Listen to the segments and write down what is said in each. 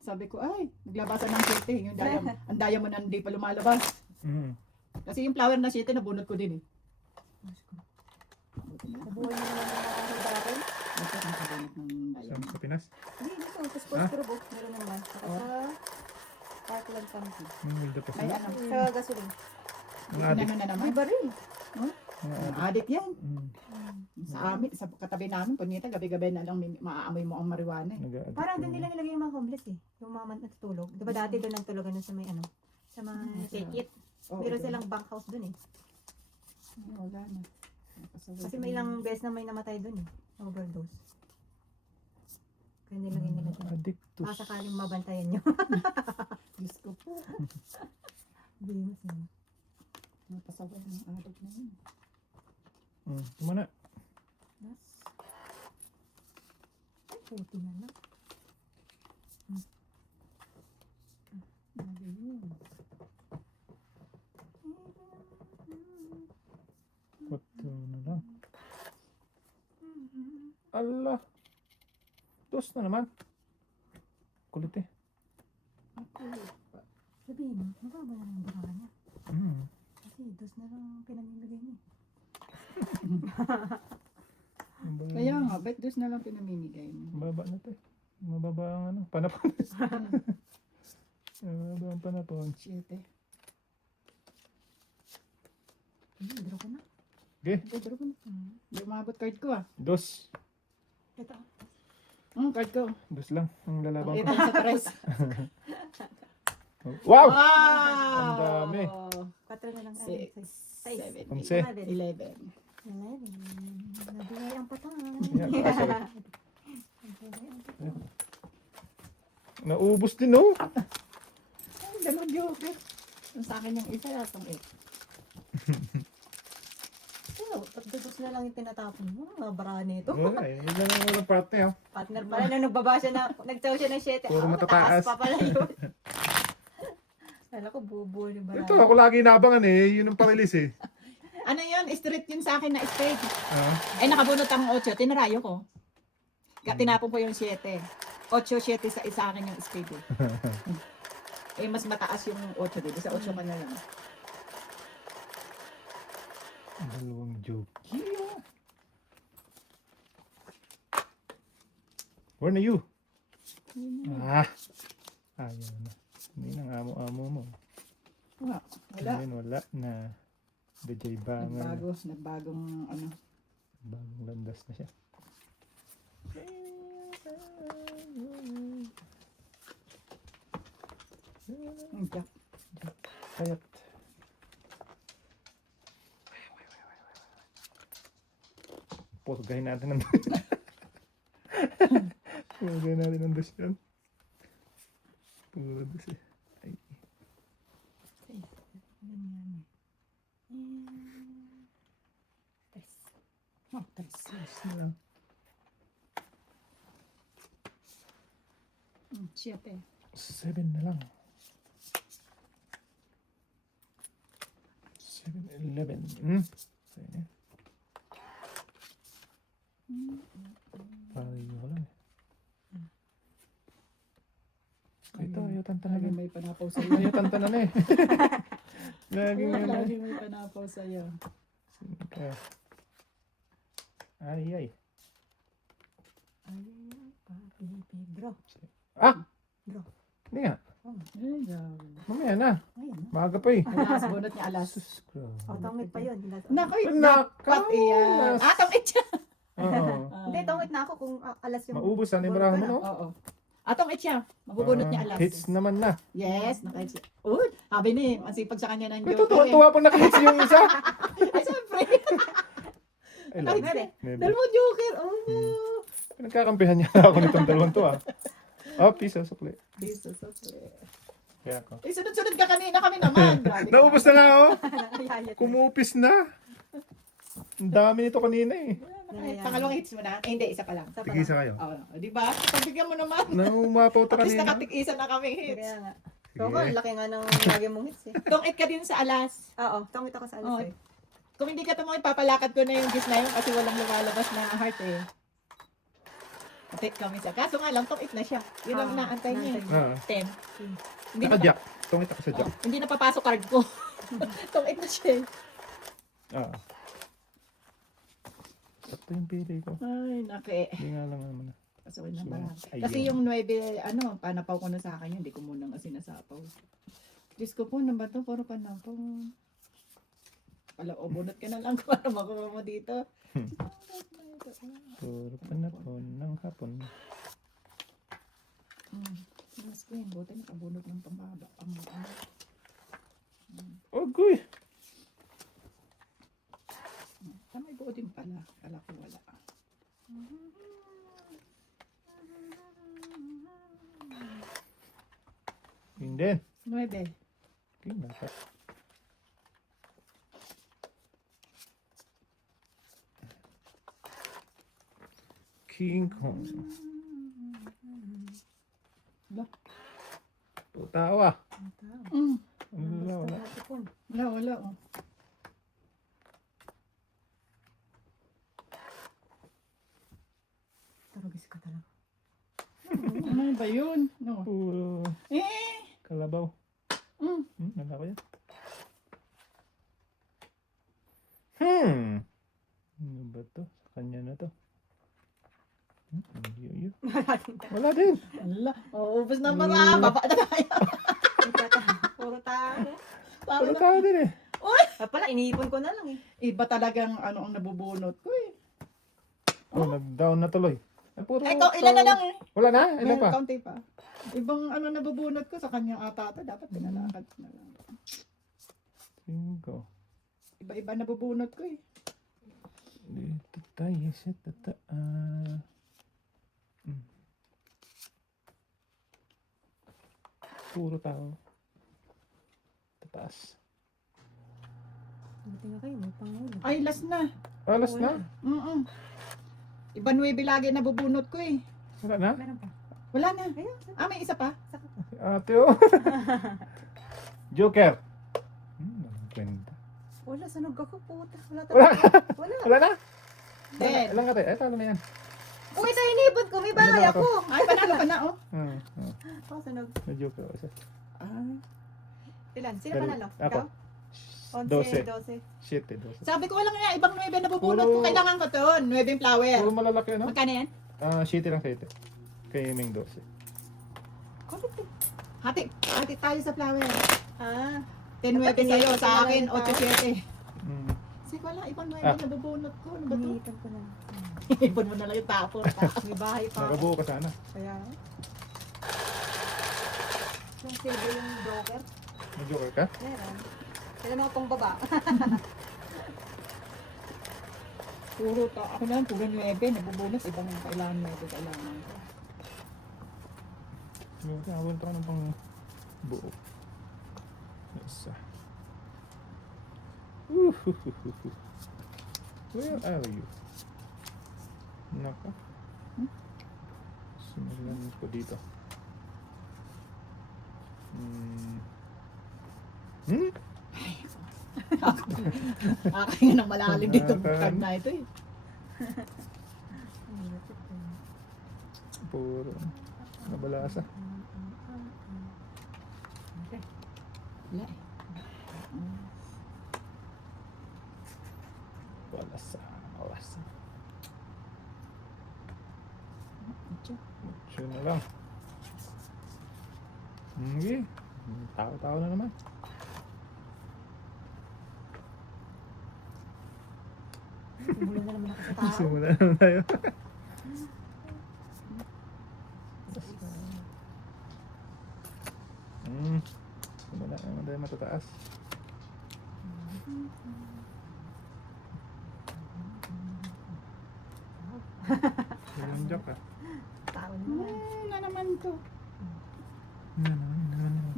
Sabi ko, ay, naglabasan ng 7. Yung diamond, ang diamond na hindi pa lumalabas. Kasi yung flower na 7, nabunot ko din eh. Nabuhay mo naman ang aking darating. Ito, nakabunot ng diamond. Sa Pinas? Hindi, dito. Sa sports group. Meron naman. Saka sa Parkland County. Wilda pa Ay, sila. ano, Sa gasoline. Mga adik. ano na naman. May baril. Mga adik. Adik yan. Mm. Sa amin, sa katabi namin, punyeta, gabi-gabi na lang maaamoy mo ang marijuana eh. Nag-a-addict Parang pa doon yun. nila nilagay yung mga homeless eh. Yung mga natutulog. Diba dati doon ang tulugan sa may ano? Sa mga take it. Oo, Meron doon. silang bunk house doon eh. Ay, wala na. Napasaway Kasi ko may na. ilang beses na may namatay doon eh. Overdose. Kaya nilagay nila doon. Addictus. Baka sakaling mabantayan nyo. Diyos ko po. Bimus eh. Napasaway ng adik na yun. Tama na. Yes. Ay, puti na lang. Lagi yun. Ito na lang. Allah. Dos na naman. Kulit eh. Sabihin mo, mababa na lang ang baka niya. Kasi dos na lang pinamimigay niya. Kaya nga, ba't dos na lang pinamimigay mo? Mababa na to eh. Mababa ang ano, panapon. Mababa ang panapon. 7. Draw ko na. Okay, Pero ko na. Hindi umabot card ko ah. dos. Ito. Card ko. Dos lang ang lalaban Ito ko. sa tres. Wow! Wow! Ang dami. 4 na lang. 6, 6. 7, 11. 11. 11. Nabuhay ang patang. Yan, sorry. Naubos din oh. Ay, dalawang joke. Yung sa akin yung isa, itong 8. Ano, dos na lang yung tinatapon mo. Mga bara nito. Wala eh. Wala na walang parte ah. Partner pala na nagbaba siya na, nagtaw siya ng 7. Puro matataas. Mataas pa pala yun. Kala ko bubo ni bara. Ito ako lagi inabangan eh. Yun ang pangilis eh. Ano yun? Straight yun sa akin na straight. Ah, Ay, nakabunot ang 8. Tinarayo ko. Tinapon ko yung 7. 8, 7 sa akin yung straight eh. Eh, mas mataas yung 8 dito. Sa 8 ka na lang. dalawang joke. Where na you? Ah. Ayaw na. Hindi nang amo-amo mo. Wala. Ngayon wala na. Dajay bangan. Nagbagong ano. Bagong landas na siya. Jack. Kayat. Pulgahin natin ang Pulgahin natin ang dos yan. Puro dos eh. Ay. Oh, 3. Dos na lang. 7. 7 na lang. 7, 11. Sige. Pareho ko lang eh. Ito, ayaw tantanan Lagi na. may panapaw sa'yo. Ayaw tantanan eh. Lagi mo na. Lagi may panapaw sa'yo. Kaya. Ay, ay. Draw. Ah! Draw. Hindi nga. Ay, grabe. Mamaya na. Ayun. Maaga pa eh. Alas, bunot niya alas. Sus, grabe. O, tongit pa yun. Nakoy, Nakaw! iyan. Ah, tong siya. Oo. Hindi, tongit na ako kung alas yung... Maubos na, librahan mo no? Oo. Atong siya. Mabubunot niya alas. Hits naman na. Yes, naka-hits. Uy, sabi ni, masipag sa kanya ng May joke. tutuwa pang naka-hits yung isa. Ay, siyempre. Ay, lang. Maybe. Maybe. Dalawang joker. Oh. Pinagkakampihan niya ako nitong dalawang to ah. Oh, piso, sukli. Jesus, okay. Kaya ako. Eh, sunod-sunod ka kanina kami naman. Grabe ka. Naubos na nga oh. Nakayayat na. Kumupis na. Ang dami nito kanina eh. Pangalawang hits mo na? Eh, hindi, isa pa lang. Isa pa Tigisa lang. kayo. Oh, di ba? Pagbigyan mo naman. Naumapaw to At least kanina. nakatig-isa na kami hits. Kaya nga. Sige. So, ang laki nga ng lagi mong hits eh. Tungit ka din sa alas. Oo, tongit ako sa alas Oh. eh. Kung hindi ka tumawid, papalakad ko na yung gis na yun kasi walang lumalabas na heart eh. Take kami siya. Kaso nga lang, tong 8 na siya. Yun lang inaantay niya. Ah. 10. Hindi Saka na, jack. Tungit ako sa jack. hindi na papasok card ko. Tong 8 na siya. Ah. Sakto yung pili ko. Ay, nake. Hindi nga lang naman. Pasukin na Ayun. ba? Ayun. Kasi yung 9, panapaw ko na sa akin yun. Hindi ko munang sinasapaw. Diyos ko po, ano ba to? Puro panapaw. Wala, o bunot ka na lang kung ano makuha mo dito. Puro panapon ng hapon. Mas ko yun, buti nakabunot ng pambaba. Ogoy! May buo din pala. Kala ko wala. Yun din. 9. Okay, dapat. King Kong. Ba? Putawa. Mm. Wala, wala. Wala, wala. Oh. Tarugis ka talaga. Ano ba yun? No. Puro Eh! kalabaw. Mm. Wala ko yan. Ano ba to? Sa kanya na to. Iyo. Wala din. Wala. Ubus na mga. Baba na tayo. Puro tao. Wala tayo din eh. Pala, iniipon ko na lang eh. Iba talagang ano ang nabubunot ko eh. Oh, nag-down na tuloy. Ay, puro Ay, ilan na lang eh. Wala na? Ilan May pa? kaunti pa. Ibang ano nabubunot ko sa kanya ata. Dapat pinalakad na lang. 5. Iba-iba nabubunot ko eh. Dito tayo sa tataan. Puro tao. Tataas. Buti nga kayo, may pangulo. Ay, last na. Alas na? Mm-mm. Iba 9 lagi nabubunot ko eh. Wala na? Meron pa. Wala na. Ayun, May isa pa. Ate oh. Joker. Ganda. wala, sanog ako, puta. Wala Wala. talaga. Wala. Wala na? Then, Ilan ka tayo? Ay, talo na yan. Uy, sa inipon ko, may bahay Wala ako. ay, panalo ka na oh. Oh, sanog. May Joker ako isa. Ah. Ilan? Sino Pero, panalo? ako. Ikaw? 12. 12. Shit eh, 12. Sabi ko walang nga, ibang 9 nabubunot ko. Puro- Kailangan ko to. 9 flower. Puro malalaki ano? Magkano yan? Shit lang sa ito. Kay Ming 12. Kulit eh. Hati tayo sa flower. Ah, 10-9 sa'yo, sa akin, Dapat 8-7. Mm. Kasi wala, ibang 9 Ah. nabubunot ko. Ano ba to? iniipon ko na. Ipon mo na lang yung tapon. May bahay pa ako. Nakabuo ka sana. Kaya, yung silver yung broker, May Joker ka? meron. Kailan ako pang baba. Puro ta. Ako na lang, puro 9. Nabubunot. Ibang kailangan 9. Kailangan ko. Yung tinawal pa ng pang buo. Isa. Where are you? Naka. Simulan ko dito. Akayin ng malalim dito ang card na ito eh. Puro. Nabalasa. Wala eh. Balasa. Balasa. Ito. Siya na lang. Okay. Tao-tao na naman. Simulan na naman ako sa tao. Simulan na tayo. Wala naman tayo matataas. Yung joke ah. Tao na naman. Na naman to. Ano?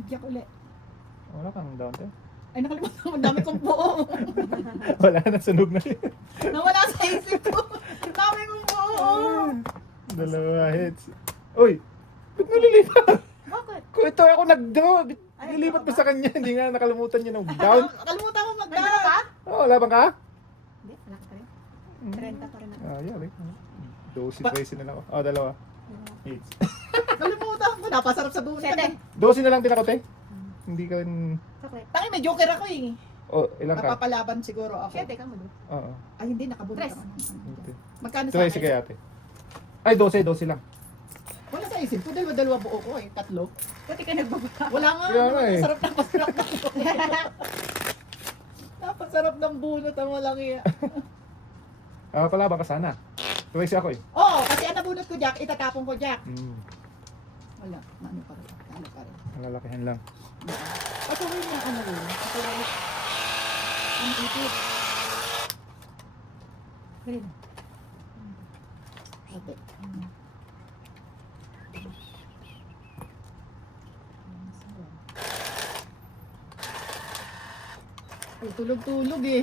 Diyak ulit. Wala kang down tayo. Ay, nakalimutan ko. Dami kong buo. Wala na, sunog na yun. Nawala sa isip ko. Dami kong buo. Dalawa hits. Uy! Ba't nalilipat? Bakit? Kung ito ako nag-draw, Ay, nilipat ano ba ba? sa kanya? Hindi nga nakalimutan niya ng down. Nakalimutan ko May dala mag-down. ka? Oh, wala bang ka? Hindi, wala ka pa rin. 30 pa rin ako. Ah, yeah, like. 12 peso na lang ako. Oh, dalawa. 8. Kalimutan ko, napasarap sa buhay. 7. 12 na lang din ako, te. Hindi ka rin... Chocolate. Tangi, may joker ako eh. Oh, ilang ka? Mapapalaban siguro ako. 7 ka mo doon. Oo. Ay, hindi, nakabunot Tres. ako. Okay. Magkano sa 13 kaya, ate. Ay, 12 lang. Wala sa isip ko, dalawa buo ko eh, 3. Buti ka nagbabaka. Wala nga, Kaya nga eh. sarap ng pasarap ng bunot. Napasarap ng bunot ang walang iya. Ah, palaban ka sana. 12 ako eh. Oo, kasi ang nabunot ko, Jack, itatapon ko, Jack. Wala, ano pa rin, ano pa rin. Malalakihan lang. Patuloy niya, ano rin, patuloy. Ang ipit. Green. Ate. Ay, tulog-tulog eh.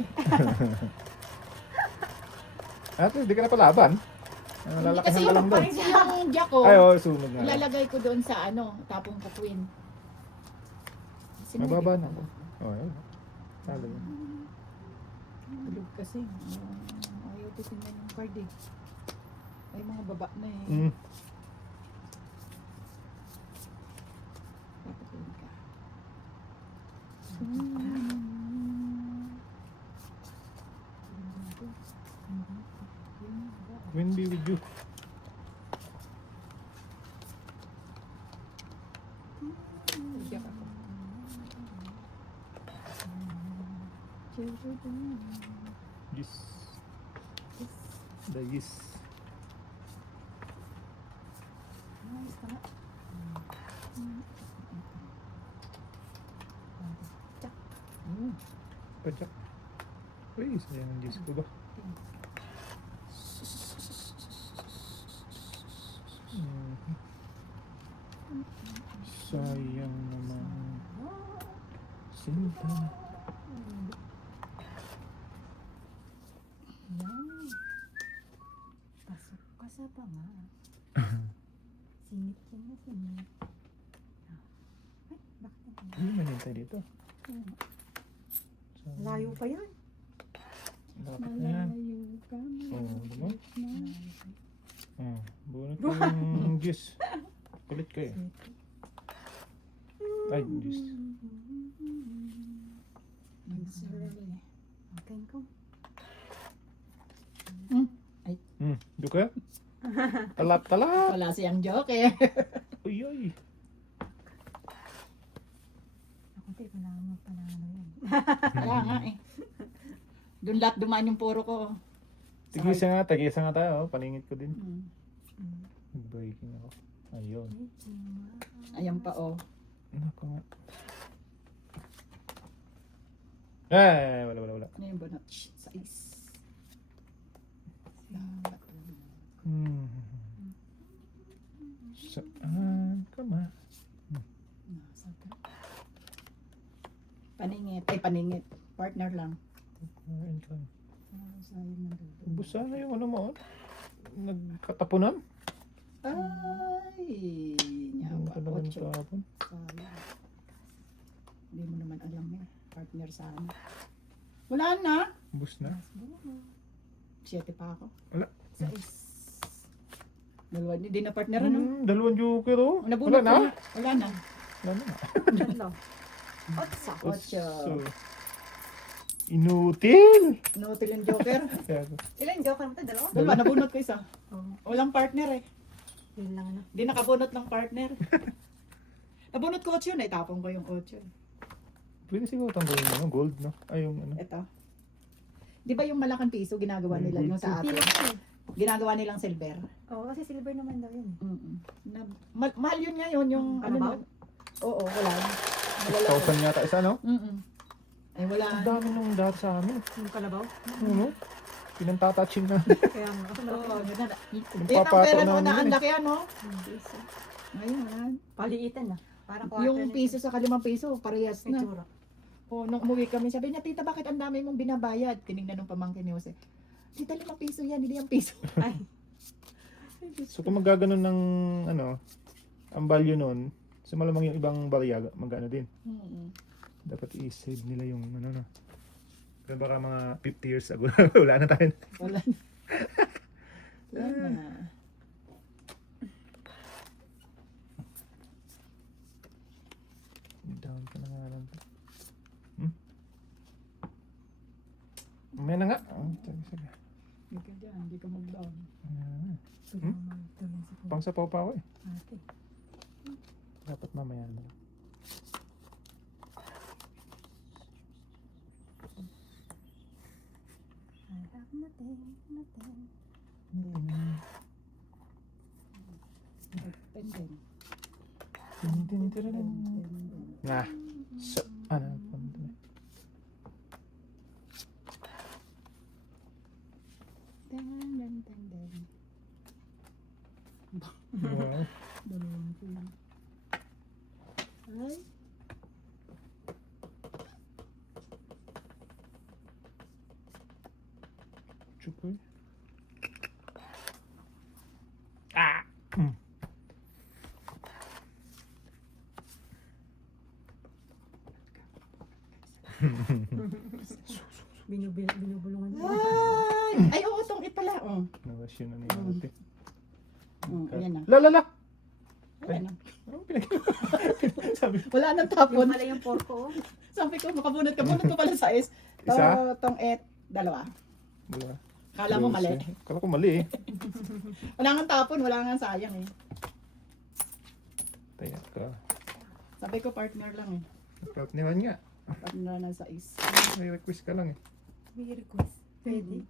Ate, hindi ka na palaban. Ah, Hindi lalaki kasi ka lang yung, doon. yung Jack ko, Ay, oh, sunod na. ilalagay ko doon sa ano, tapong ko queen. Mababa na ako. Oh, ayun. Talo yun. Tulog kasi. Ayaw ko tingnan yung card eh. Ay, mga baba na eh. Mm. Papatuloy ka. When be with you. Jack ako. Yes. The yes. Ayos ka nga. Pajak. Uy, sayang ang Diyos ko ba? Mhm. Sayang naman. Sinta. Yan. Pasok ka sa panga. Singit ka na singit. Ay, bakit na? Hindi manintay dito. So, Layo pa yan. lapit na yan. ka. Oh, diba? Ah, bunot ko yung juice. Kulit ka eh. Ay, juice. Akin ko. Duka? Talap. Wala siyang joke eh. Uy, ay. Ako tayo, kailangan mo panalo yan. Kaya nga eh. Doon lahat dumaan yung puro ko. Tigisa nga tayo. Oh. Paningit ko din. Hmm. Nag-breaking ako. Ayun. Ayan pa oh. Naku nga. Ay, wala. Ano yung bunot? Shh, sais. Saan ka ma? Nasaan ka? Paningit. Ay, paningit. Partner lang. Kumain ka. Sayang na doon. Ubus sana yung ano mo. Oh. Nagkatapunan. Ay, Ano nyawa. ka naman Ocho. kahapon? Sayang. Hindi mo naman alam eh. Partner sana. Wala na. Ubus na. 7 pa ako. Wala. Sais. Dalawa, hindi na partner ano? Dalawang joker oh. Nabunot Wala na? ko Wala na. Wala na. Tatlo. Otsa. Ocho. So, inutil. Inutil yung joker. Kaya, Ilan joker mo ito? Dalawa? Dalawa, nabunot ko isa. Oo. Walang partner eh. Yun lang ano. Hindi nakabunot ng partner. Nabunot ko 8 yun, itapon ko yung 8. pwede siguro tanggalin mo yung gold, no? Ay, yung ano. Ito. Di ba yung malaking piso ginagawa nila yung sa atin? Ginagawa nilang silver. Oo, kasi silver naman daw yun. Na, mahal yun ngayon, yung ano Kalabaw? nun. Oo, wala. Malalaki. 1,000 yata isa, no? Ay, wala. Ang dami nung dati sa amin. Yung kalabaw? Ano? Pinantatouching na. Kaya nga. Kasi Oo, malaki. yun na. Yung Yan ang papato pera mo namin na yun ang eh. laki ano. Ngayon. Paliitan na. Parang Yung piso sa 5 piso, parehas na. Itsura. O, nung umuwi kami, sabi niya, tita, bakit ang dami mong binabayad? Tinignan ng pamangkin ni Jose. Tita, 5 piso yan, hindi yung piso. Ay. So kung magaganon ng ano, ang value nun, so malamang yung ibang barya magano din. Dapat i-save nila yung ano no. Pero baka mga 50 years ago wala na tayo. Wala. Yan na. Down ka na nga lang. May na nga. Sige. Hindi ka dyan, hindi ka mag-down. Pang sapaw pa ako eh. Ate. Dapat mamaya na. Harap natin. Pending. Nah. So, ano? Wow. Ay. Chukoy. Ah! Mm. Binubulungan mo. Ay, oo, itong pala. Oh. Nawas yun na ni ate. Ayan na. Lalala! Ayan na. Anong sabi? Wala nang Yung tapon. pala yung porko. Sabi ko, makabunot ka. Bunot ko pala sa is. Isa? Tong dalawa. Dalawa. Kala mo mali. Kala ko mali eh. Wala nang tapon, wala nang sayang eh. Taya ka. Sabi ko, partner lang eh. Partneran nga. Partner na sa is. May request ka lang eh. May request. Pwede.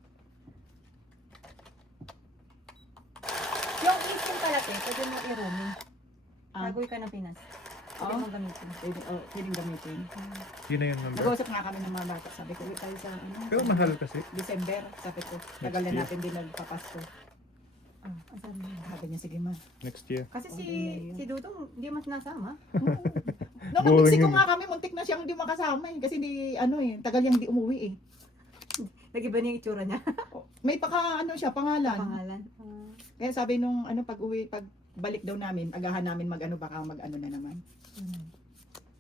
Yung isip pala, pwede mo i-roaming. Nagawin ka ng Pinas. Pwede Oo. mo gamitin. Pwedeng gamitin. Yun na yung number. Nag-uusap nga kami ng mga bata. Sabi ko, uwi tayo sa Pero mahal kasi. December. Sabi ko, tagal na year. natin din nagpapasko. Asan mo? Sabi niya, sige ma. Next year. Kasi si Dudong, hindi mas nasama. Nung Boring Mexico yun. nga kami, muntik na siyang hindi makasama eh. Kasi hindi, tagal niyang hindi umuwi eh. Nag-iba niya yung itsura niya. May siya, pangalan. Pangalan. Kaya sabi nung, pag balik daw namin, agahan namin baka na naman.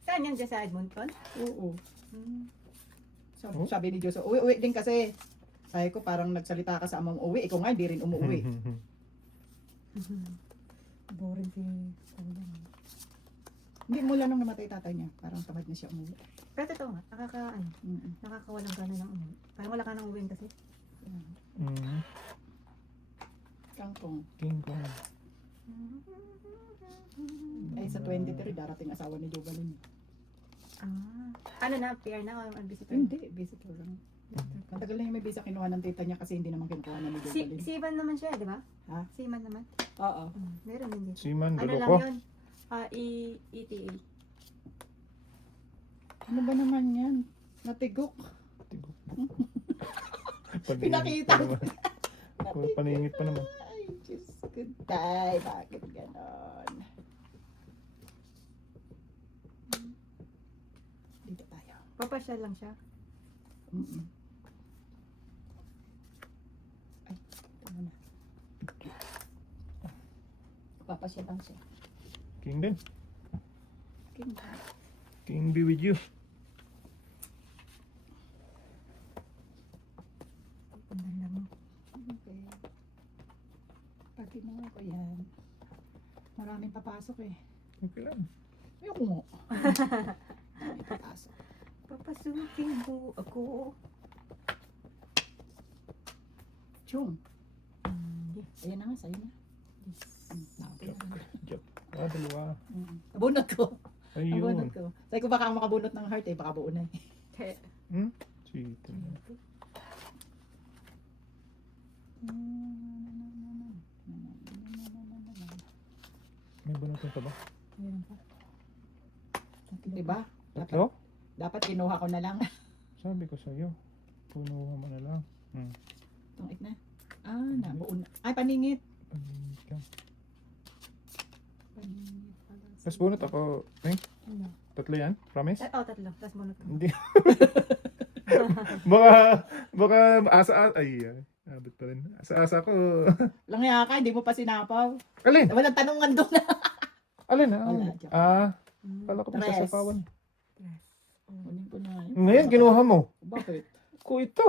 Saan yan dyan sa Edmonton? Oo. Sabi, Oh? sabi ni Diyos, uwi din kasi. Sabi ko, parang nagsalita ka sa amang uwi. Ikaw nga, hindi rin umuwi. Boring si Dudong. Hindi, mula nung namatay tatay niya, parang tamad na siya umuwi. Pero totoo nga, Mm-mm. nakakawalang gana ng umuwi. Parang wala ka nang uwiin kasi. Kangkong. King Kong. Ay, sa 23, darating asawa ni Jubalin. Ano na, PR na o visitor? Hindi, visitor lang. Matagal na yung may visa kinuha ng tita niya kasi hindi naman kinukuha na ni Jubalin. Si Ivan naman siya, di ba? Ha? Si Ivan naman. Oo. Meron din dito. Siman, Ano dulo lang ko. yun? ETA. Ano ba naman yan? Natigok. Pinakita. Paningit pa naman. Ay, Diyos ko, tay. Bakit ganon? Dito tayo. Papasyal lang siya. Mm-mm. Ay, tama na. Papasya lang siya. King din. King. King be with you. Ang ganda mo. Okay. Pati na ako yan. Maraming papasok eh. Okay lang. Ayoko mo. Maraming papasok. Papasukin mo ako. Chung. Ayan na nga, sa'yo na. Joke. Dalawa. Nabunot ko. Ayun. Nabunot ko. Sabi ko baka ako makabunot ng heart eh. Baka buo na eh. Sweet. May bunutin ka ba? Ayan pa. Diba? Tatlo? Dapat kinuha ko na lang. Sabi ko sa'yo. Punuha mo na lang. Tungit na. Nabuo na. Ay, paningit. Paningit lang. Paningit pala. Tapos bunot ako. Ano? Tatlo yan? Promise? Tatlo. Tapos bunot ko. Hindi. baka asa ay abot pa rin. Asa ko. Lang yaka, hindi mo pa sinapaw. Alin? Walang tanungan doon na. Alin Wala, joke. Kala ko Tres. masasapawan. Kunin ko na. Ngayon, kinuha mo. Bakit? Ko ito.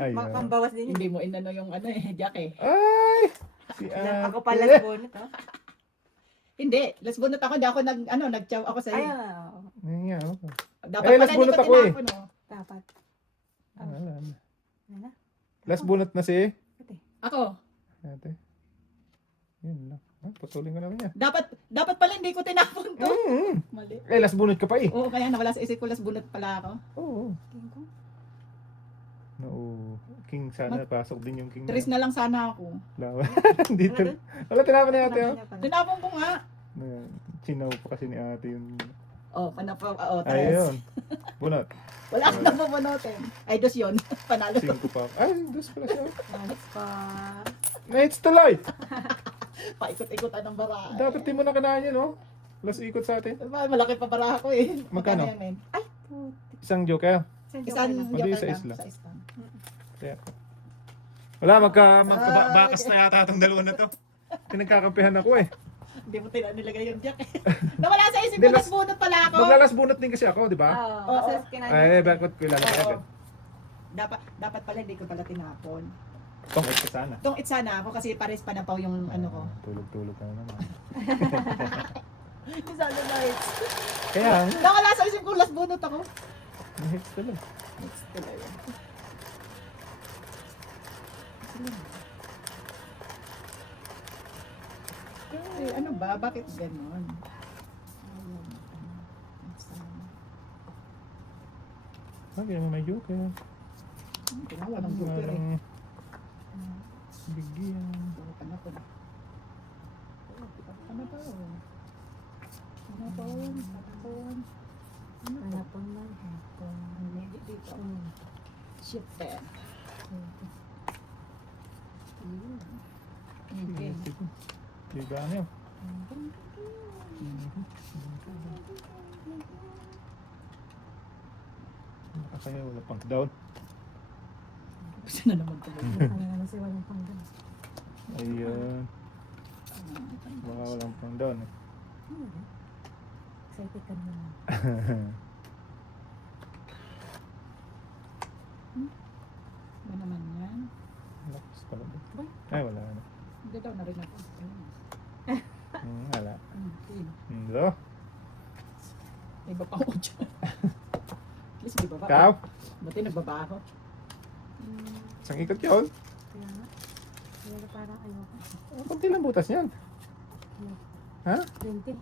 Ayun. Pambawas din yun. Hindi mo inano yung ano eh, Jack eh. Ay! Si Ako ate. pala sa bonnet, ha? Hindi, last bunot ako, hindi ako nag-chow ako sa Ay, iyo. Ayun nga, oh. Dapat Eh, pala last hindi bunot ko ako eh. tinapon, oh. dapat. Wala na. Ano? Last bunot na si Ako, ate. Yun lang. Ah, putulin ko na rin yan. dapat pala hindi ko tinapon to. Mali. Eh, last bunot ka pa eh. Oo, kaya nawala sa isip ko, last bunot pala ako. Oo. Tingin ko. No, king sana pasok din yung king. Tres na lang sana ako. Lawa. Dito. Wala tinapon ni ate, oh. Tinapon ko nga. Chinaw pa kasi ni ate yung... Oh, tres. Ayun. Bunot. Wala akong napupunutin. Ay, dos yun. Panalo. 5 pa. Ay, dos pala siya. Nice pa. Nights to light. Paikot-ikutan ng bara. Dapat di mo na kanahan yun, oh. Last ikot sa atin. Malaki pa bara ako eh. Magkano? yan, men? Puti. Isang joker. Isang Hindi, joker isa lang. isla. Sa isla. Kaya. Wala, magkabakas na yata itong dalawa na to. Pinagkakampihan ako eh. Hindi mo nilagay yung jack eh. Nawala sa isip Hindi, ko, last bunot pala ako. Maglalas bunot din kasi ako, di ba? Oo. Oo. Kasi kinain Ay, bakit ko ilalagay Oo. agad? Dapat pala hindi ko pala tinapon. Tungkol ka sana. Itong it sana ako kasi pares panapaw yung ano ko. Tulog-tulog ka na naman. Yung sana lights. Kaya, Nawala sa isip ko, last bunot ako. may hits tuloy. Next talaga. Eh, ano ba? Bakit ganon? Lagi naman may joker. Kinawa ng joker eh. Bigyan. Ano pa? Ano pa? Ano pa? Hanapon lang. Hapon. Hindi dito. Shit eh. Okay. Liga ano yun? Kaya wala pang down. Gusto na naman tuloy. Ano na kasi walang panggan. Ayun. Baka walang pang down. Eh. Excited ka naman. Ano naman yan? Lakas pala doon. Ay, wala na. Hindi daw na rin ako. Wala. Okay. Lo. May iba pa ako dyan. At least di ba ba? Ikaw? Buti nagbaba ako. Isang ikot yun. Kaya nga. Kaya na parang ayoko. Kunti lang butas niyan. Ha? 20.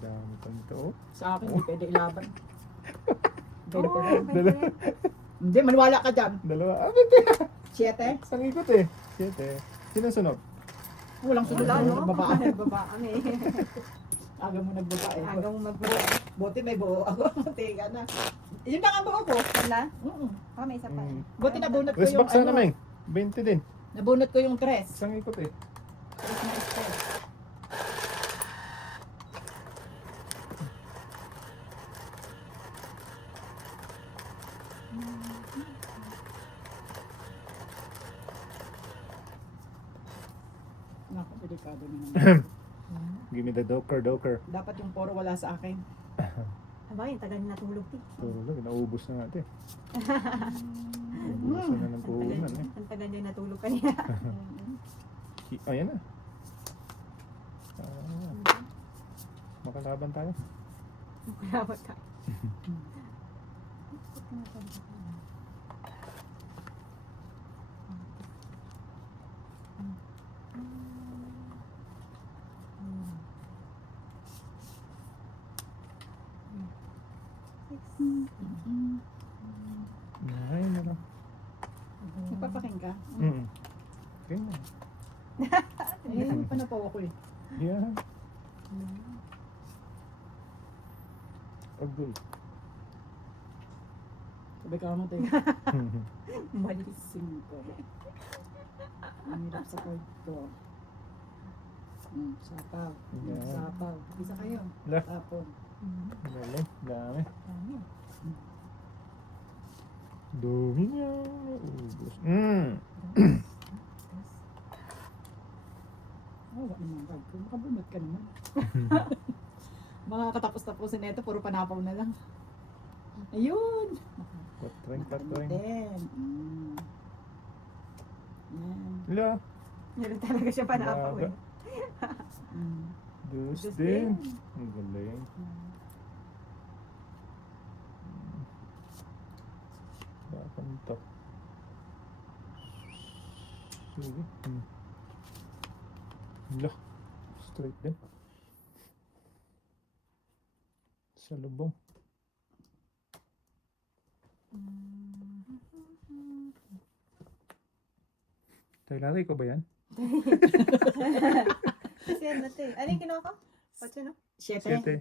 Dami pa nito. Oh. Sa akin, hindi pwede ilaban. Pwede Oo, pwede. pwede. Hindi, maniwala ka dyan. Dalawa. Ah, pwede. 7? Isang ikot eh. 7. Sino sunod? Walang sunod Wala, ako no? nagbaba. Nagbaba kami. Aga mo nagbaba eh. Aga mo magbuo. Buti may buo ako. Tiga na. Yun lang ang buo ko. Wala? Oo. Ah, may isa pa. Buti nabunot ko Rest yung box na ano. naman. 20 din. Nabunot ko yung tres. Isang ikot eh. Tres na stress. Naku, delikado na naman. Give me the doker. Dapat yung poro wala sa akin. Aba, yung tagal na natulog. Tulog. Naubos na natin. Ubus na ng puhunan eh. Ang tagal niya natulog kanina. Ayan na. Makalaban tayo. Makulawat ka. Ay, naka. Nagpapaking ka? Okay na. Eh, panapaw ako eh. Yeah. Agul. Sabi ka mo tayo. Malis. 5. Ang hirap sa card ko. Sapaw. Yeah. Sapaw. Isa kayo. Left. Tapon. Galing. Dami. Dami. Dumi niya. Ubus. Wala naman card ko. Makabunot ka naman. Mga katapos-tapusin na ito, puro panapaw na lang. Ayun. Patring, patring. Ten. Yan. Wala. Meron talaga siya panapaw Baga. eh. Mm. Dus Dus din. din. Ang galing. Bakit to? Sige. Wala. Straight din. Sa lubong. Tayo lari ko ba yan? Kasi ano to eh. Ano yung kinuha ko? 8 no? Siyete. Siyete.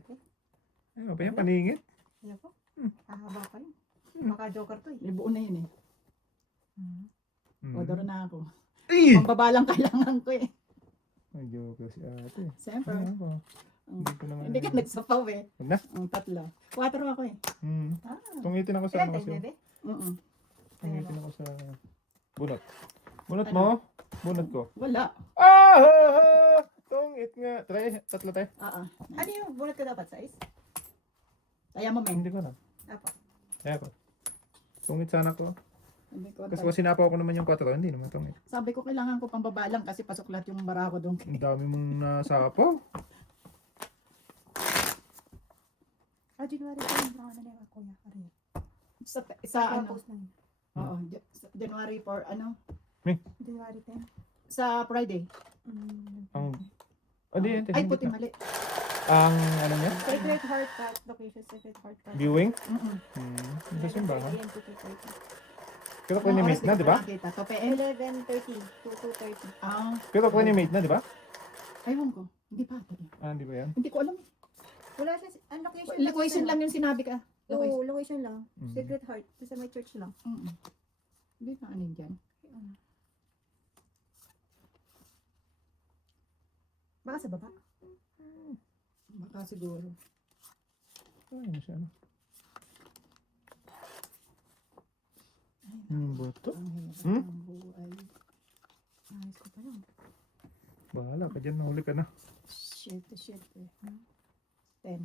Ano ba yan? Paningit? Ano po? Hmm. Hahaba pa yun. Hmm. Baka joker to eh. Libuon na yun eh. O, daro na ako. Ay! Pambabalang kailangan ko eh. Ay, joke si ate. Siyempre. Ano ba? Mm. Hindi ko naman. Hindi ka nagsapaw eh. Huwag na. Ang tatlo. 4 ako eh. Ah. Tungitin ako sa Ilan ano tayo, kasi. bebe? Mm-mm. Tungitin ako sa bunot. Bunot mo? Bunot ko. Wala. Ah! Tungit nga. Tatlo tayo. Oo. Ano yung bunot ko dapat size? Kaya mo men. Hindi ko na. Apo. Kaya ko. Tungit sana ko. Sabi ko, Kasi sinapaw ko naman yung 4. Hindi naman tungit. sabi ko kailangan ko pambabalang kasi pasuklat yung barako doon. Ang dami mong nasapaw. January 10. Baka na lang ako ya. Ari. Sa ano? Post na yun. Oo. January 4 ano? January 10. Sa Friday. Ang... Hindi, hindi. Ay, hindi puti to. mali. Ang ano niya? Sacred Heart Cat location. Sacred Heart Cat. Viewing? Mm-mm. Ito simbahan. 11:30 to 2:30. Pero ko ni-mate na, di ba? Kita. To PM. 11:30 to 2:30. Ah, Pero ko ni-mate na, di ba? ayun ko. Hindi pa ata. Ah, hindi ba yan? Hindi ko alam. Wala siya. Ang location. Location lang yung sinabi ka. Location. Oo, location lang. Mm. Sacred Heart. Sa may church lang. Mm-mm. Hindi na ano dyan. Baka sa baba. Baka siguro. Ay, ano siya, ano? Ay, Buto. ang hirap Hmm? ng buhay. Ayos ko pa lang. Bahala ka dyan, nahuli ka na. Shit. 10. 8.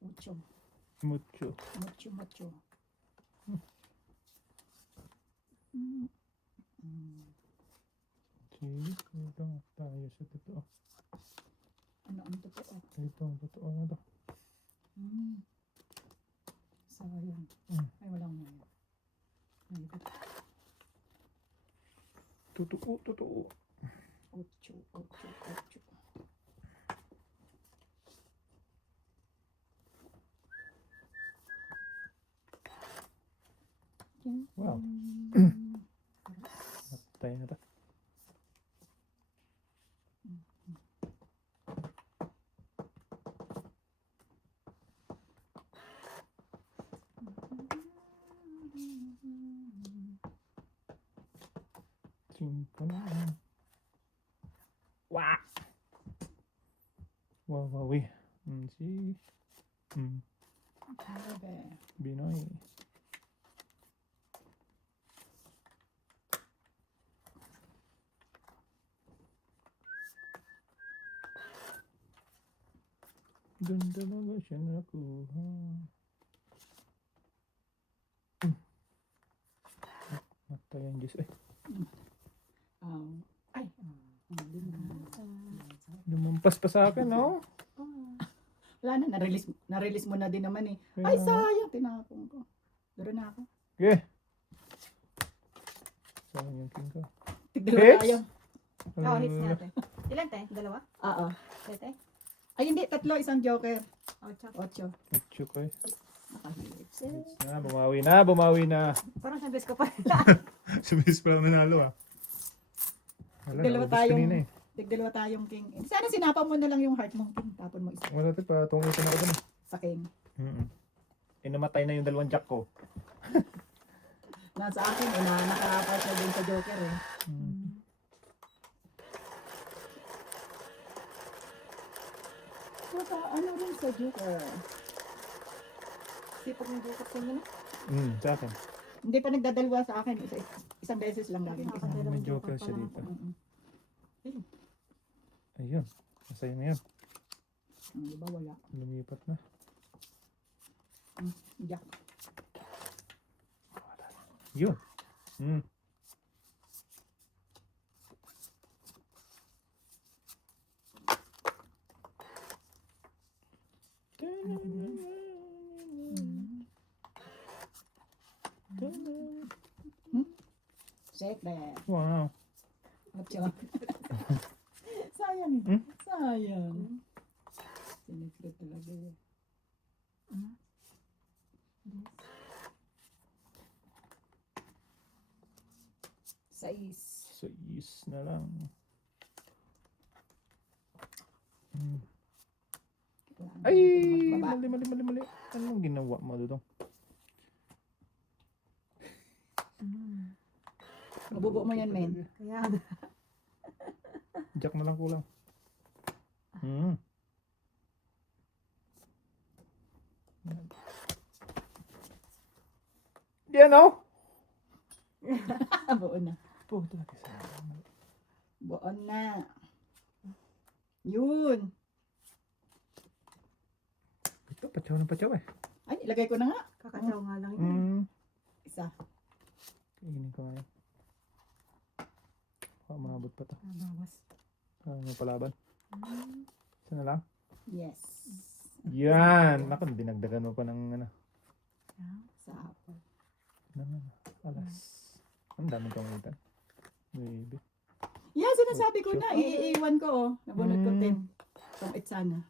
Mucho. Mucho. Mm. Sige, ito tayo sa totoo. Ano ang totoo? Ito ang totoo na to. Sayang. Mm. Ay, walang ngayon. Ay, Totoo. 8. Wow. Tayo na to. Simple na. Wow! Wawawi. Si... Grabe. Binoy. Doon talaga siya nakuha. Matay ang Diyos. Ay. Lumampas pa sa akin, no? Wala na, na-release mo na din naman eh. Kaya Ay, nga. sayang, tinapon ko. Duro na ako. Okay. Saan yung king ko? Tigdalawa Hits? tayo. Oo, hits natin. Ilan tayo? Dalawa? Oo. Tete? Ay, hindi, 3, isang joker. 8. 8. Macho ko eh. Nakahits. Hits na, bumawi na. Parang sabes ko pa. Sumis pa lang nanalo ah. Wala, Dalawa naubos tayong- kanina eh. Tigdalawa tayong king. Sana sinapa mo na lang yung heart mong king. Tapon mo isa Wala tayo pa, tungitin ako dun. sa king. Namatay na yung 2 jack ko. Nasa akin, nakarapat na din sa joker eh. Wala, ano rin sa joker? Sipag ng joker sa inyo na. Sa akin. Hindi pa nagdadalwa sa akin. Isang beses lang laging isa. Nakakadalawang May joker pa siya lang dito. ako. Ayun. Masaya na yun. Di ba wala? Lumipat na. Jack. Yun. Hmm. Siyete. Wow. Ocho. Sayang. Hmm? Sayang. Siniprit talaga yun. Sais. 6 na lang. Hmm. Kailangan Ay! natin magbaba. Mali. Anong ginawa mo doon? Mabubo mo yan, men. Kaya, Jack na lang kulang. Hmm. Yan oh! Buo na. Puto na kasi. Buo na. Yun. Ito, patsaw eh. Ay, ilagay ko na nga. kakataw nga lang yun. Hmm. Isa. Kainin ko ngayon. Baka maabot pa to. Bawas. Ano palaban? Isa na lang? Yes. Yan! Naku, dinagdagan mo pa ng ano. Sa apple. Alas. Ang daming kamutan. Baby. Yan, sinasabi ko na. Iiwan ko, oh. Nabunod ko 10. Kung it sana.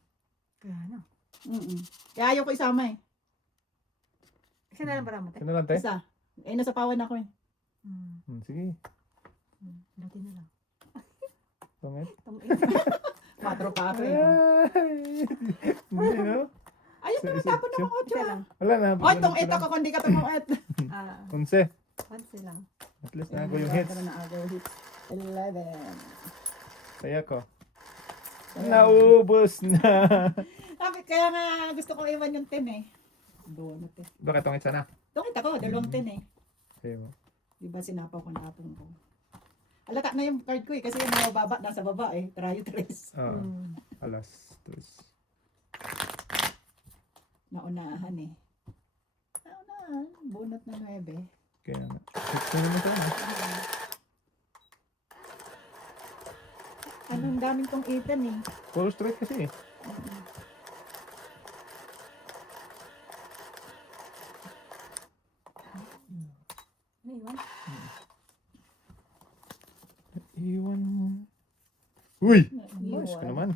Kaya ano. Kaya ayaw ko isama eh. Isa na lang para matay. Isa na lang, te? Isa. Eh, nasa pawan ako eh. Sige. Dati na lang. Tungit. Itong 4 pa ako eh. Ay! Hindi, no? Ayun na, natapon na ako 8 Isa ah. lang. Wala na. Oy, tong 8 ako kung di ka tumuot. 11. Pansi lang. At least na ako yung hits. Na ako hits. 11. Saya ko. Naubos na. Kaya nga gusto ko iwan yung 10 eh. Donut eh. Bakit tungit sana? Tungit ako, dalawang 10 eh. Sayo mo. Diba sinapaw ko na apong ko. Alata na yung card ko eh, kasi yung mga baba, nasa baba eh. Trayo tres. Alas. Tres. Naunahan eh. Naunahan. Bunot na 9. Kaya nga. Sino mo sana? Anong daming kong itan eh. Puro straight kasi eh. Naiwan. Iwan mo. Uy! Iwan. Ayos ka naman.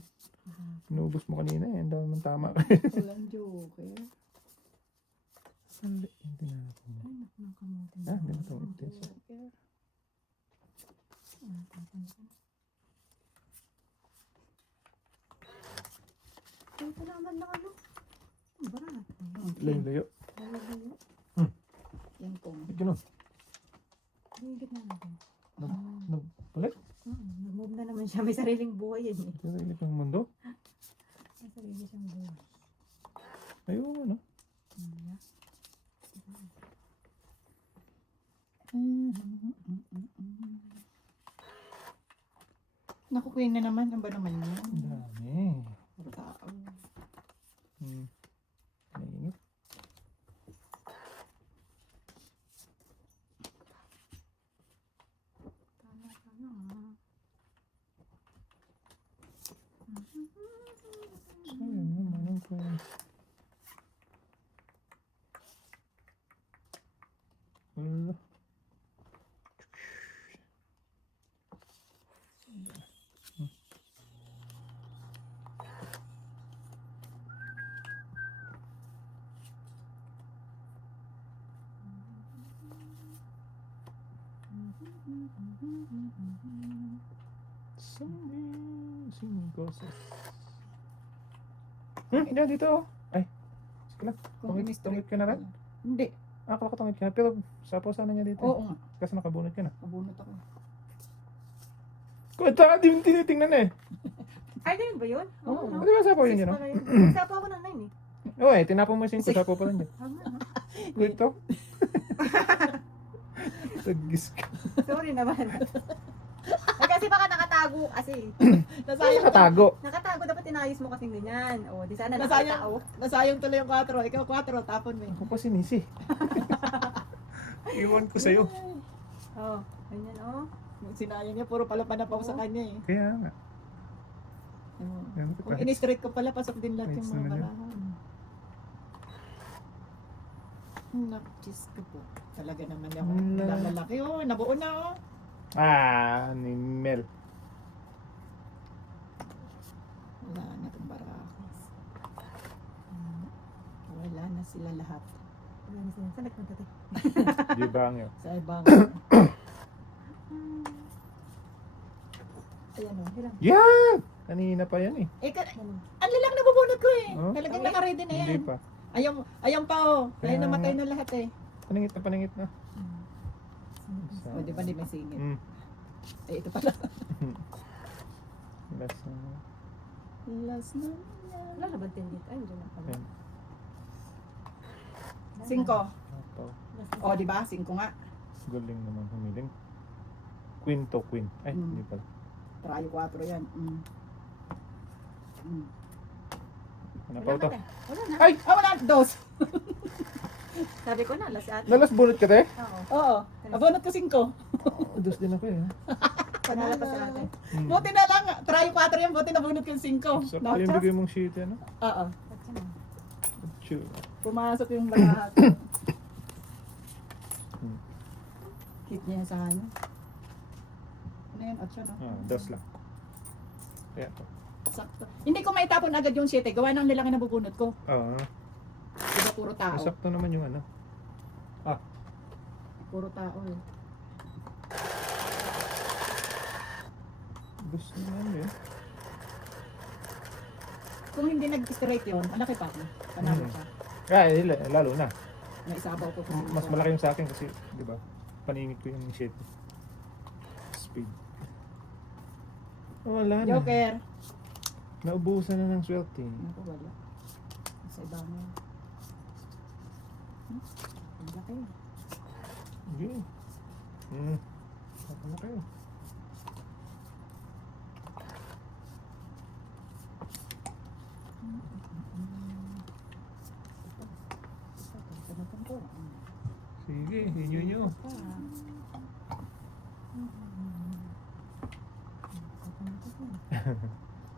Inubos mo kanina eh. Ang dami mong tama. Walang joke eh. Hindi na ako. Ay, naku, ng kamutin. Ah, hindi na ito. Ito. Ay, ito naman lang ano. Ang barat. Layo-layo. Layo-layo. Yan kong. Ba't ganun? Higit na natin. Ulit? Nag-move na naman siya. May sariling buhay yan eh. Sarili kang mundo? May sarili siyang buhay. Ayun, ano? Naku, queen na naman. Ano ba naman yan? Ang dami. Puro tao. Nainit. Sayang naman ang coins. Wala. Sing cosas. Hindi, dito. Ay, sige lang. Tungit ka na rin? Hindi. Akala ko tungit ka na. Pero sapo sana niya dito. Oo nga. Kasi nakabunot ka na. Mabunot ako. Kung saka di mo tinitingnan eh. Ay, ganun ba yun? Oo. no? Di ba sapo yun yun? Sapo ako ng 9 eh. Oo eh, tinapon mo yung 5. Sapo pa rin yun. Tama ha? Dito. Tagis ka. Sorry naman. Ay, kasi baka nakatago kasi. Ay, nakatago. Nakatago. Dapat inayos mo kasing ganyan. O, di sana Nasayang, nasayang tuloy yung 4. Ikaw 4, tapon mo eh. Ako pa sinisi. Iwan ko sa'yo. Oh, ganyan oh. Sinayang niya, puro pala panapaw sa kanya eh. Kaya nga. Yan, Kung in-straight ko pala, pasok din lahat yung Hits mga naman yun. barahan. Nakchis ko po. Talaga naman ako. Wala. Lalaki oh, nabuo na oh. Ni Mel. Wala na itong barahas. Wala na sila lahat. Wala na sila. Saan nagpunta tayo? Di ba ang yun? Sa ibang... Ayan oh. Yan! Kanina pa yan eh. Ang lilang nabubunot ko eh. Oh? Talagang nakaredy na yan. Hindi pa. Ayun pa oh. Ayun Kaya namatay nga. na lahat eh. Paningit na. O di ba di may singit? Mm. Eh ito pala. Last na. Last na. Wala na ba tindit? Ay, wala na pala. Yan. 5. Ito. O di ba? 5 nga. Galing naman humiling. Queen to queen. Ay, Mm. hindi pala. Trayo 4 yan. Ano pa ito? Wala na. Ay! Wala. 2. Sabi ko na, last ate. Nalas bunot ka te? Oo. Oo. Abonot ko 5. Dos din ako eh. Panala pa sa ate. Hmm. Buti na lang. Trayo 4 yan. Buti nabunot ko yung 5. Sa yung bigay mong sheet ano? Oo. Ba't yan ah? Chew. Pumasok yung lahat. Hmm. Hit niya sa kanya. Ano yan? 8 no? Dos lang. Kaya to. Sakto. Hindi ko maitapon agad yung 7. Gawa ng nilang nabubunot ko. Oo. Diba puro tao? Sakto naman yung ano. Puro tao eh. Dos naman yun. Kung hindi nag-straight yun, malaki pa ako. Panalo Hmm. ka. Ay, lalo na. May isabaw ko kasi. Mas malaki yung sa akin kasi, di ba? Paningit ko yung sheet. Speed. Wala na. Joker. Naubusan na ng swerte. Ako wala. Sa iba mo. Ang laki. Sige. Ano kayo? Sige, inyo nyo.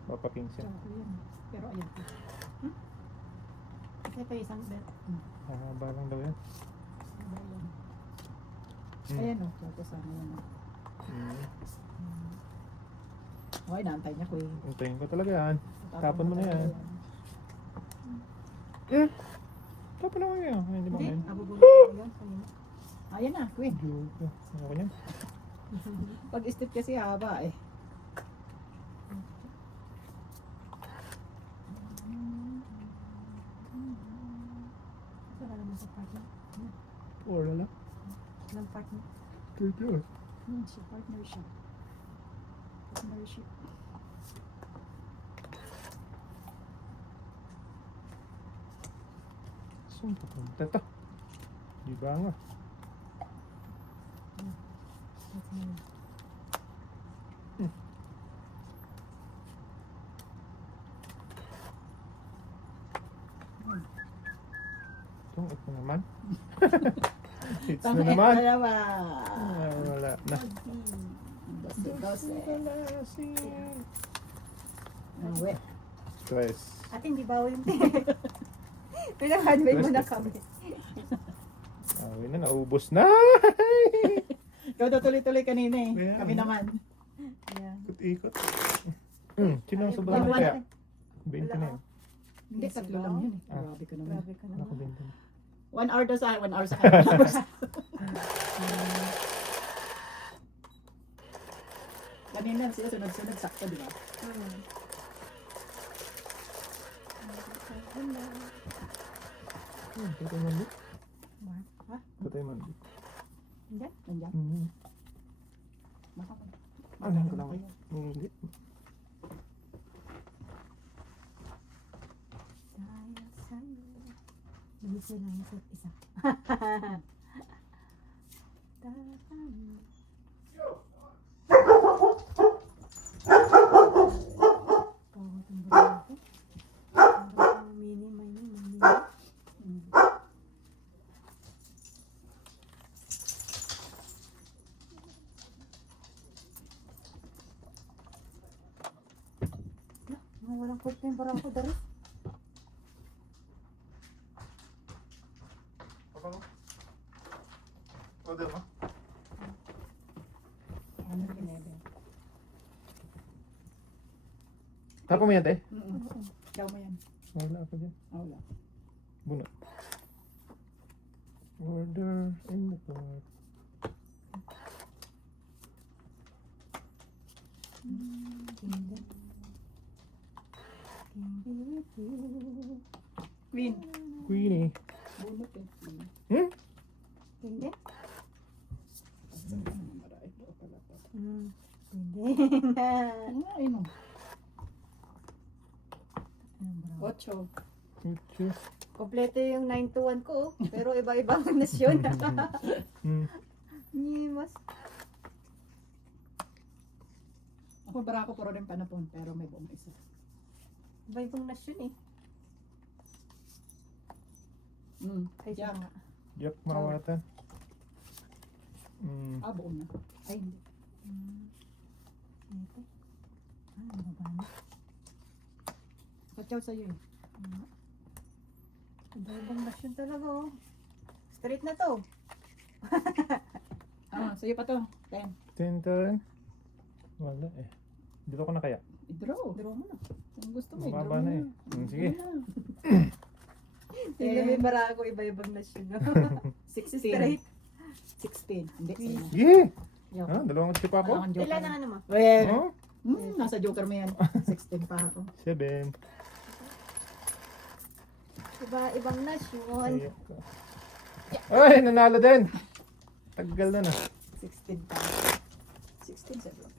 Papapingsan. Pero ayan. Kasi ito yung isang bet. Balang daw yan. Ayan o. Tapos ano yan. Okay, naantay niya ko eh. Untayin ko talaga yan. Tapon mo na yan. Tapon naman yan. Hindi ba Hindi, ngayon? abubulot ko yun. Kanina. Ayan na, queen. Joke. Ako niyan. Pag step kasi haba eh. Wala naman sa part niya. Wala lang. Walang part niya. Kaya. Siya, partnership. Partnership. Saan papunta to? Di ba nga? That's me. Itong ito naman. It's na Pang naman. dalawa. Wala na. Dose. Kalasi. Uwi. Stress. Ate, hindi bawa yung pinag-handmade mo na kami. Awin na, naubos na. Ikaw daw tuloy-tuloy kanina eh. Yeah. Kami naman. Yeah. Ikot-ikot. Sino ang sobrang Wala, kaya? ate. 20 na yun. Hindi, tatlo lang yun eh. Ah. Grabe ka naman. Grabe ka Ako naman. 20 na. 1 hour daw sa akin, 1 hour sa kanya. Kanina sila sunod-sunod sakto, di ba? Patay man dit. Ha? Patay man dit. Hindi? Nandiyan. Ano ko lang? Hindi. Dahil sa'yo. Bilis nila ang isa't isa. Tatang. Pawat ang buhay. Walang court na yung barako dari. Papa mo? Order mo? Ano kinebe? Tapo mo yan, te? Ikaw mo yan. Wala ako dyan. Wala. Bunot. Order in the court. Kingdom. Can be with you. Queen. Queenie. Bunot eh. Hmm? Kingdom? Marami po pala to. Kingdom. Ayun o. Anong barako? 8. Ucho. Kompleto yung 9 to 1 ko, pero iba-ibang nasyon. Mas Ako barako puro rin panapon pero may buong isa. iba-ibang nasyon eh. Ay, siya Yeah. nga. Yak mawatan. Buo na. Ay, hindi. Ito. Ano ba na? Katsaw sa'yo eh. Iba-ibang nasyon talaga oh. Straight na to. Sa'yo pa to. 10. Tintan. Wala eh. Dito ko na kaya. I-draw. Draw mo na. Kung gusto mo, Mababa i-draw na mo eh. Sige. Tingnan mo yung barako, iba-ibang nasyon. 16. Straight. 16. Hindi, sa'yo. Sige. Joke. Ah, dalawang chip ako. Wala kang joker. Ilan ang ano mo? Well, Oh, nasa joker mo yan. 16 pa ako. 7. Iba-ibang nasyon. Ayak ka. Ay, nanalo din. Tagal na na. 16 pa. 16 sa draw.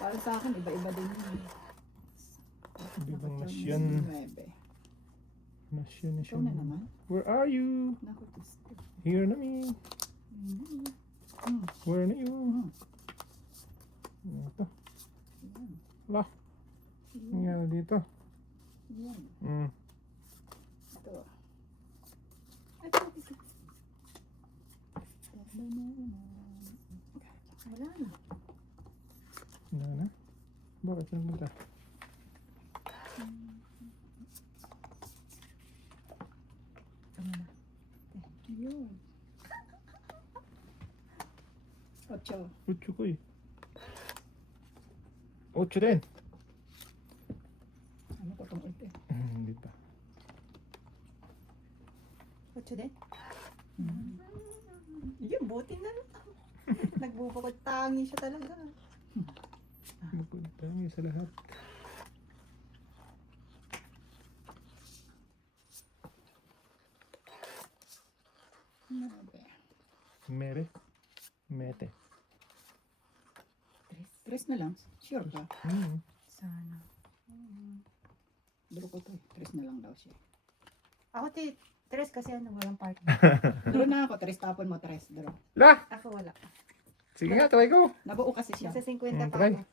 Para sa akin, iba-iba din yun. Ibang nasyon. 9. Nasyon, Ikaw nasyon. na naman. Where are you? Naku, gusto. Here na me. Where na you? Ito. Wala. Nga dito. Yan. Ito. Wala na. Wala na. Bakit saan punta? Yun. 8. Ocho ko eh. 8 din. Ano ko itong 8 eh? Hindi pa. 8 din? Yun, buti na. Nagbubukod tangi siya talaga. Magpunta sa lahat. Mere. Mete. 3 na lang. Sure ka? Sana. Draw ko to eh. 3 na lang daw siya. Ako, tres kasi ano, walang partner. Draw na ako. 3 tapon mo. 3. Draw. La! Ako wala. Sige nga, try ko. Nabuo kasi siya. Nasa 50 pa Try. ako.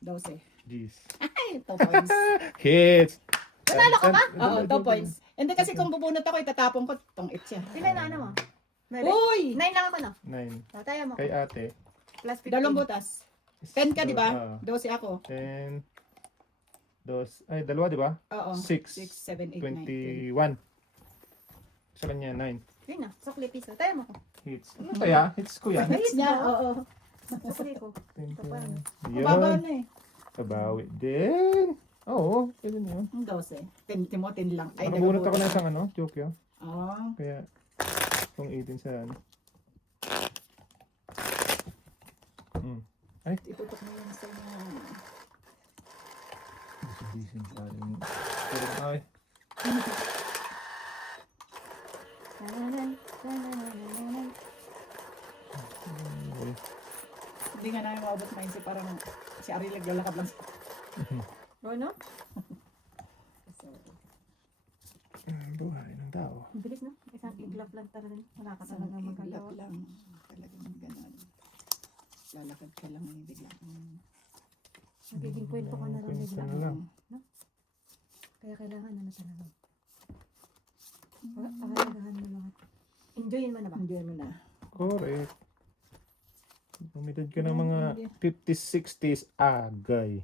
12. Jeez. Ay, 2 points. Hits! Nanalo ka ba? Oo, 2 points. Hindi kasi kung bubunot ako, itatapon ko itong 8 siya. Ilan na ano mo? Meron? Uy! 9 lang ako no? 9. O, tayo mo. Kay ate. Plus 15. Dalawang butas. 10 ka, di ba? 12 ako. 10. Dos. Ay, dalawa, di ba? Oo. 6. 6, 7, 8, 21. Sa kanya, 9. Yun na, sukli piso. Tayo mo ko. Hits. Ano kaya? Hits ko yan. 9. Hits niya, oo. Sukli ko. Ito pa. Mababa Yun. na eh. Kabawi din. Oo, pwede na yun. Ang 12. 10 mo, 10 lang. Ay, Nakabunot ako dalawang ng isang ano, joke yun. Oo. Kaya, kung 18 sa ano. Itutok mo yun sa inyo. Decent pa rin. Pero, ay. Tananan, tananan. Ay. Hindi nga namin maabot mindset. Parang si Ari naglalakad lang. O, no? So, Buhay ng tao. Ang bilis, no? Isang iglap lang talaga. Wala ka isang talaga iglap magagawa. lang. Talagang gano'n. Lalakad ka lang eh. Bigla. Nagiging kwento ka na lang Kwento bigla. na lang. Kaya kailangan ano talaga. Pakalagaan mo lahat. Enjoyin mo na ba? Enjoy mo na. Correct. Pumitad ka ng mga 50s, 60s, agay.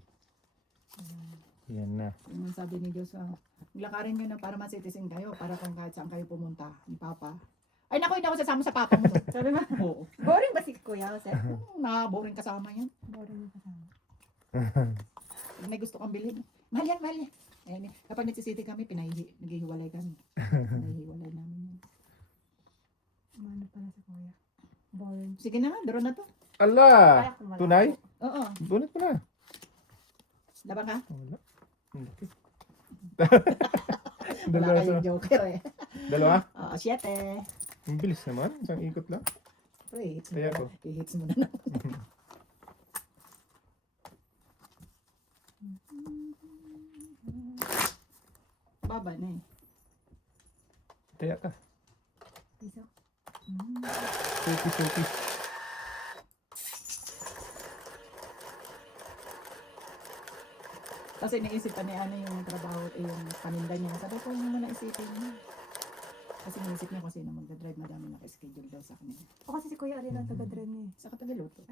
Yan na. Yung sabi ni Diyos, lakarin nyo na para masitisin kayo, para kung kahit saan kayo pumunta, ni Papa. Ay naku, hindi ako sasama sa Papa mo. Sabi ba? Oo. Boring ba si Kuya Jose? Na-boring kasama yan. Boring mo kasama. Pag may gusto kang bilhin, mahal yan, mahal yan. Ayan, kapag nagsisiti kami, naghihiwalay kami. Naghihiwalay namin yan. Umano pala sa Kuya. Boring. Sige na nga, daro na to. Ala! Kaya kung wala Tunay? ako. Oo. Bunot mo na. Laban ka? Wala. Ang laki. Wala Dalawa sa... kayong joker eh. Dalawa? Oo, 7. Ang bilis naman. Isang ikot lang. Pre, hits mo Kaya na. ko. I-hits mo na lang. Baba na eh. Kaya ka. Piso. Sopi. Kasi iniisip pa ni ano yung trabaho, yung paninda niya. Sabi ko, yung muna isipin niya. Kasi iniisip niya kung sino magdadrive, madami naka-schedule daw sa kanya. O kasi si Kuya Ariel ang taga-dread niya eh. Sa Katagaluto.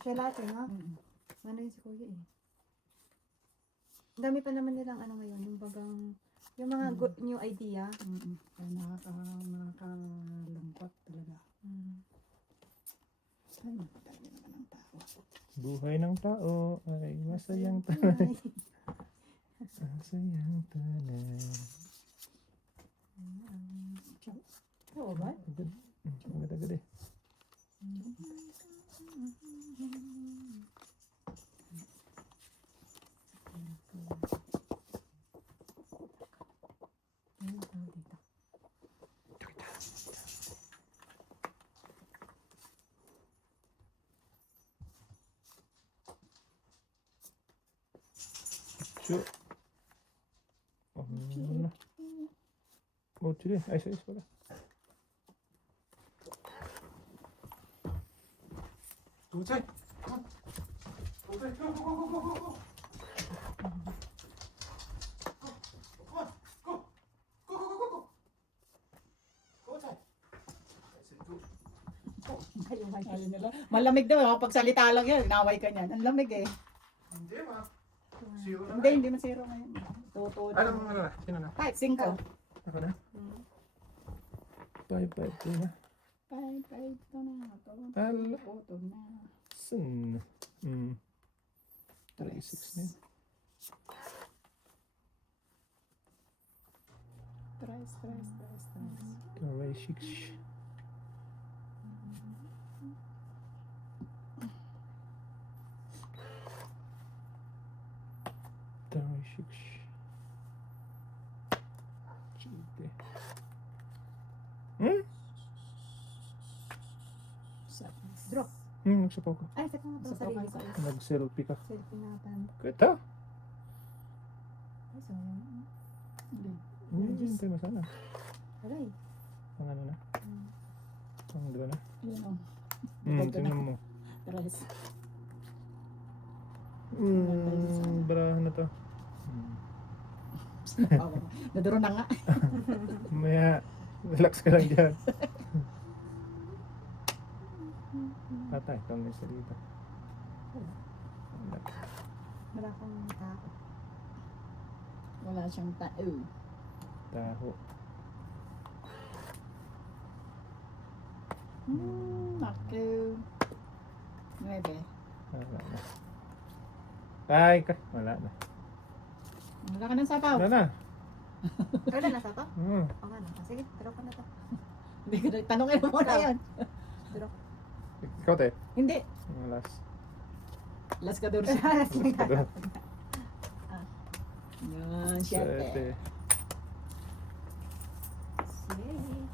Siya lahat eh, no? Ano yun si Kuya eh. Ang dami pa naman nilang ano ngayon, yung bagang, yung mga good new idea. Kaya nakakalungkot talaga. Ay, talaga naman ang tao. Buhay ng tao ay masayang tanay. Masayang tanay. Oo ba? Agad eh. Ayun, tawag dito. Sure. Oh, ano na. Oh, sige. Ayos pala. Tutsay! Tutsay! Go! Sabi nila, malamig daw. Kapag salita lang yan, inaway ka niyan. Ang lamig eh. Hindi ma. Zero na. Hindi man zero ngayon. Toto. Alam mo na. Sino na? 5, 5. Ako na? 5 na. 5 to na. Ala. To na. Sun. 36 na yun. Tres. 36. Drop. Nagsapaw ka. Ay, set mo nga pala Sa sarili ko. pagkakas. Nag-selfie ka. Selfie na pan. Kita? Ay, sayang. Hintay mo sana. Aray. Ang ano na? Ang dalawa na? Yun o. Tingnan mo. Tres. Barahan na to. Naduro na nga. Maya, relax ka lang dyan. Patay, ito ang isa dito. Wala akong tao. Wala siyang tao. Taho. Naku. 9. Wala na. Ay, wala na. Wala ka ng sapaw. Wala na. Kaya na nasa to? Hmm. O nga na. Sige, drop ka na to. Hindi ko na, tanongin mo muna yan. Drop. Ikaw, te. Hindi. Ang last. Last ka doon. Last na Ito doon. Yan, 7. Sete. Yay.